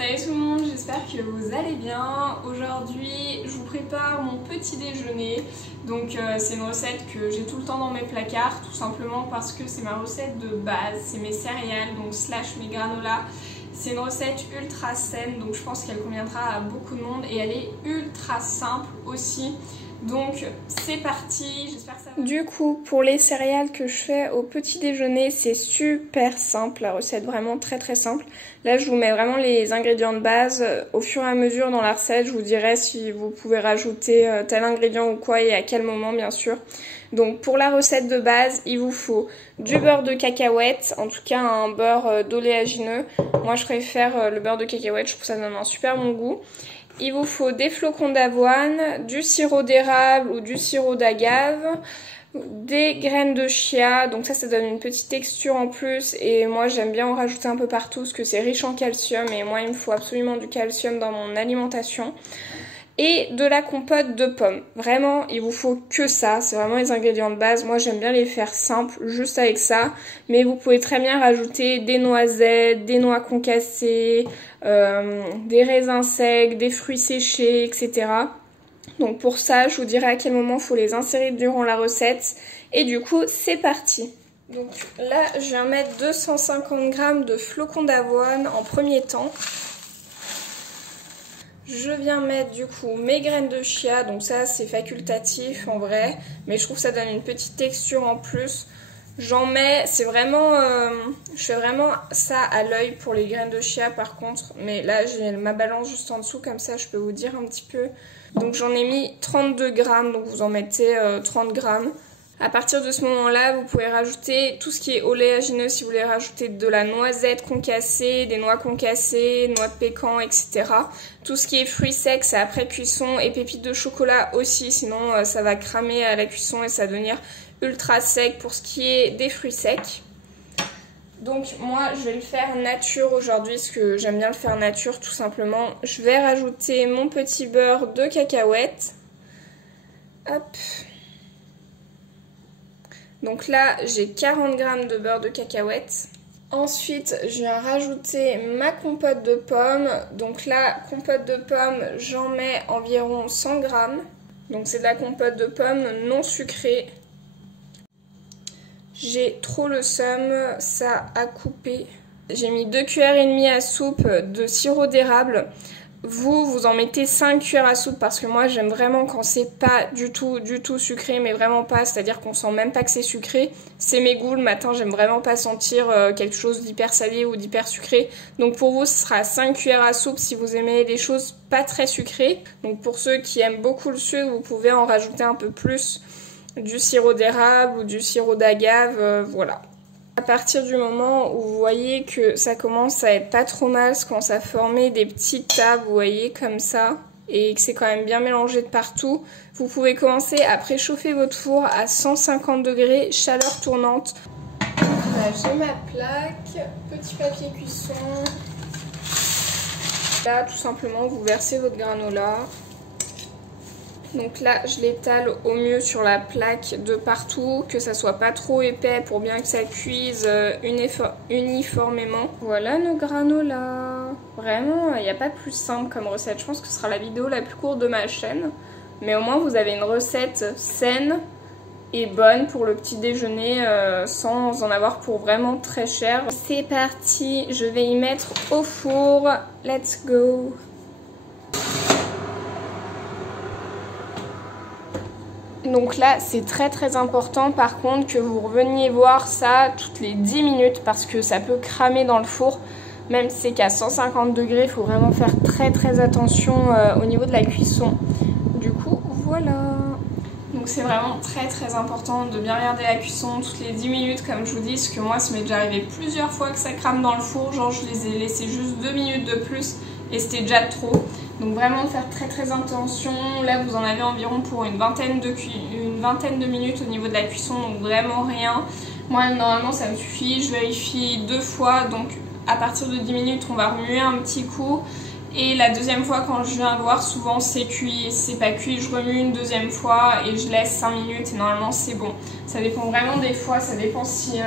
Salut tout le monde, j'espère que vous allez bien. Aujourd'hui, je vous prépare mon petit déjeuner. Donc c'est une recette que j'ai tout le temps dans mes placards, tout simplement parce que c'est ma recette de base, c'est mes céréales, donc slash mes granolas. C'est une recette ultra saine, donc je pense qu'elle conviendra à beaucoup de monde et elle est ultra simple aussi. Donc c'est parti, j'espère que ça va. Du coup, pour les céréales que je fais au petit déjeuner, c'est super simple, la recette vraiment très simple. Là je vous mets vraiment les ingrédients de base, au fur et à mesure dans la recette je vous dirai si vous pouvez rajouter tel ingrédient ou quoi et à quel moment bien sûr. Donc pour la recette de base, il vous faut du beurre de cacahuète, en tout cas un beurre d'oléagineux. Moi je préfère le beurre de cacahuète, je trouve que ça donne un super bon goût. Il vous faut des flocons d'avoine, du sirop d'érable ou du sirop d'agave, des graines de chia, donc ça donne une petite texture en plus et moi j'aime bien en rajouter un peu partout parce que c'est riche en calcium et moi il me faut absolument du calcium dans mon alimentation. Et de la compote de pommes. Vraiment, il vous faut que ça. C'est vraiment les ingrédients de base. Moi, j'aime bien les faire simples, juste avec ça. Mais vous pouvez très bien rajouter des noisettes, des noix concassées, des raisins secs, des fruits séchés, etc. Donc pour ça, je vous dirai à quel moment il faut les insérer durant la recette. Et du coup, c'est parti. Donc là, je viens mettre 250 g de flocons d'avoine en premier temps. Je viens mettre du coup mes graines de chia, donc ça c'est facultatif en vrai, mais je trouve que ça donne une petite texture en plus. J'en mets, c'est vraiment, je fais vraiment ça à l'œil pour les graines de chia par contre, mais là j'ai ma balance juste en dessous comme ça je peux vous dire un petit peu. Donc j'en ai mis 32 g, donc vous en mettez 30 g. À partir de ce moment-là, vous pouvez rajouter tout ce qui est oléagineux si vous voulez rajouter de la noisette concassée, des noix concassées, noix de pécan, etc. Tout ce qui est fruits secs, c'est après cuisson et pépites de chocolat aussi, sinon ça va cramer à la cuisson et ça va devenir ultra sec pour ce qui est des fruits secs. Donc moi je vais le faire nature aujourd'hui parce que j'aime bien le faire nature tout simplement. Je vais rajouter mon petit beurre de cacahuète. Hop. Donc là, j'ai 40 g de beurre de cacahuète. Ensuite, je viens rajouter ma compote de pommes. Donc là, compote de pommes, j'en mets environ 100 g. Donc c'est de la compote de pommes non sucrée. J'ai trop le seum, ça a coupé. J'ai mis 2 cuillères et demie à soupe de sirop d'érable. Vous en mettez 5 cuillères à soupe parce que moi j'aime vraiment quand c'est pas du tout sucré, mais vraiment pas, c'est-à-dire qu'on sent même pas que c'est sucré. C'est mes goûts, le matin j'aime vraiment pas sentir quelque chose d'hyper salé ou d'hyper sucré. Donc pour vous ce sera 5 cuillères à soupe si vous aimez les choses pas très sucrées. Donc pour ceux qui aiment beaucoup le sucre, vous pouvez en rajouter un peu plus, du sirop d'érable ou du sirop d'agave, voilà. À partir du moment où vous voyez que ça commence à être pas trop mal, ça commence à former des petites tables, vous voyez, comme ça, et que c'est quand même bien mélangé de partout, vous pouvez commencer à préchauffer votre four à 150 degrés, chaleur tournante. Là, j'ai ma plaque, petit papier cuisson. Là, tout simplement, vous versez votre granola. Donc là, je l'étale au mieux sur la plaque de partout, que ça soit pas trop épais pour bien que ça cuise uniformément. Voilà nos granolas. Vraiment, il n'y a pas plus simple comme recette. Je pense que ce sera la vidéo la plus courte de ma chaîne. Mais au moins, vous avez une recette saine et bonne pour le petit déjeuner sans en avoir pour vraiment très cher. C'est parti, je vais y mettre au four. Let's go! Donc là, c'est très important par contre que vous reveniez voir ça toutes les 10 minutes parce que ça peut cramer dans le four. Même si c'est qu'à 150 degrés, il faut vraiment faire très attention au niveau de la cuisson. Du coup, voilà. Donc c'est vraiment très important de bien regarder la cuisson toutes les 10 minutes comme je vous dis. Parce que moi, ça m'est déjà arrivé plusieurs fois que ça crame dans le four. Genre, je les ai laissés juste 2 minutes de plus et c'était déjà trop. Donc vraiment faire très attention. Là vous en avez environ pour une vingtaine de minutes au niveau de la cuisson, donc vraiment rien. Moi normalement ça me suffit, je vérifie 2 fois, donc à partir de 10 minutes on va remuer un petit coup. Et la deuxième fois quand je viens voir, souvent c'est cuit, et si c'est pas cuit je remue une deuxième fois et je laisse 5 minutes et normalement c'est bon. Ça dépend vraiment des fois, ça dépend si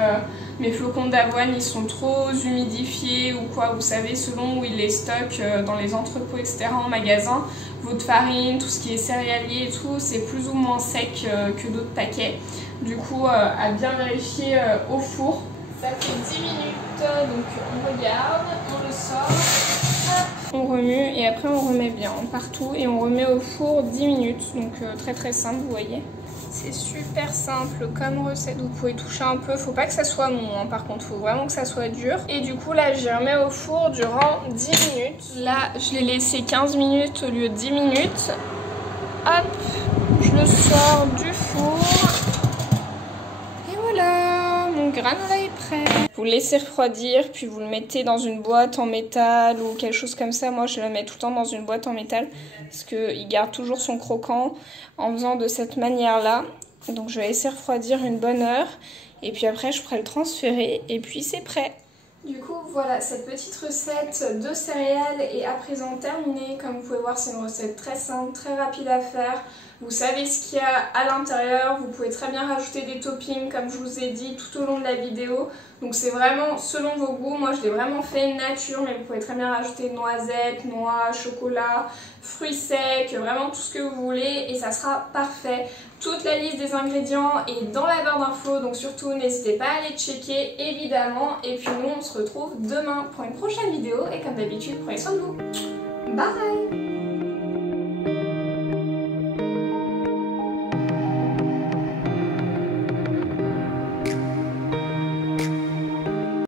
Mes flocons d'avoine ils sont trop humidifiés ou quoi, vous savez, selon où ils les stockent dans les entrepôts etc. en magasin. Votre farine, tout ce qui est céréalier et tout, c'est plus ou moins sec que d'autres paquets. Du coup, à bien vérifier au four. Ça fait 10 minutes, donc on regarde, on le sort, hop, on remue et après on remet bien partout et on remet au four 10 minutes. Donc très très simple, vous voyez. C'est super simple comme recette, vous pouvez toucher un peu, faut pas que ça soit mou hein, par contre, faut vraiment que ça soit dur. Et du coup là je les remets au four durant 10 minutes. Là je l'ai laissé 15 minutes au lieu de 10 minutes. Hop, je le sors du four. Et voilà, mon granola est prêt. Vous le laissez refroidir, puis vous le mettez dans une boîte en métal ou quelque chose comme ça. Moi je le mets tout le temps dans une boîte en métal parce qu'il garde toujours son croquant en faisant de cette manière-là. Donc je vais laisser refroidir une bonne heure et puis après je pourrai le transférer et puis c'est prêt. Du coup voilà, cette petite recette de céréales est à présent terminée. Comme vous pouvez voir, c'est une recette très simple, très rapide à faire. Vous savez ce qu'il y a à l'intérieur, vous pouvez très bien rajouter des toppings comme je vous ai dit tout au long de la vidéo. Donc c'est vraiment selon vos goûts. Moi je l'ai vraiment fait nature, mais vous pouvez très bien rajouter noisettes, noix, chocolat, fruits secs, vraiment tout ce que vous voulez et ça sera parfait. Toute la liste des ingrédients est dans la barre d'infos, donc surtout n'hésitez pas à aller checker évidemment. Et puis nous on se retrouve demain pour une prochaine vidéo et comme d'habitude prenez soin de vous. Bye!